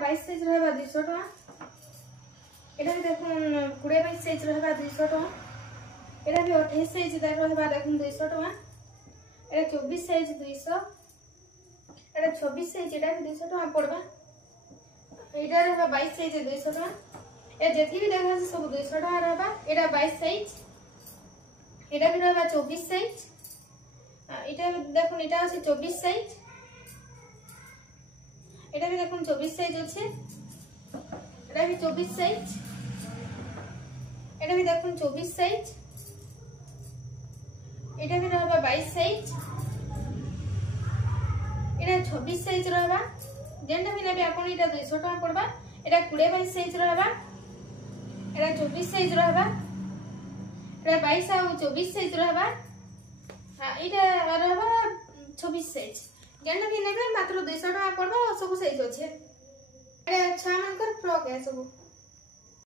22 size रहबा 200 टका। एटा भी देखुन 20-22 साइज रहबा 200 टका। एटा भी 28 साइज रहबा देखुन 200 टका। एटा 24 साइज 200। एटा 26 साइज एटा भी 200 टका पड़बा। एटा रहबा 22 साइज 200 टका। ए जेथि भी देखा सब 200 टका रहबा। एटा 22 साइज। एटा भी रहबा 24 साइज। एटा देखुन एटा আছে 24 साइज। एटा भी देखुन 24 साइज আছে। एटा भी 24 साइज। एटा भी देखुन 24 साइज। एटा भी रहबा 22 साइज। एटा 26 साइज रहबा। जेनटा भी लेबे आपन एटा 200 टका पड़बा। एटा 20-22 साइज रहबा। एटा 24 साइज रहबा। एटा 22 आ 24 साइज रहबा। एटा रहबा 26 साइज। जेनटा भी लेबे मात्र 200 टका पड़बा। सब साइज अछि। एटा 6 नंबर फ्रॉक है सब।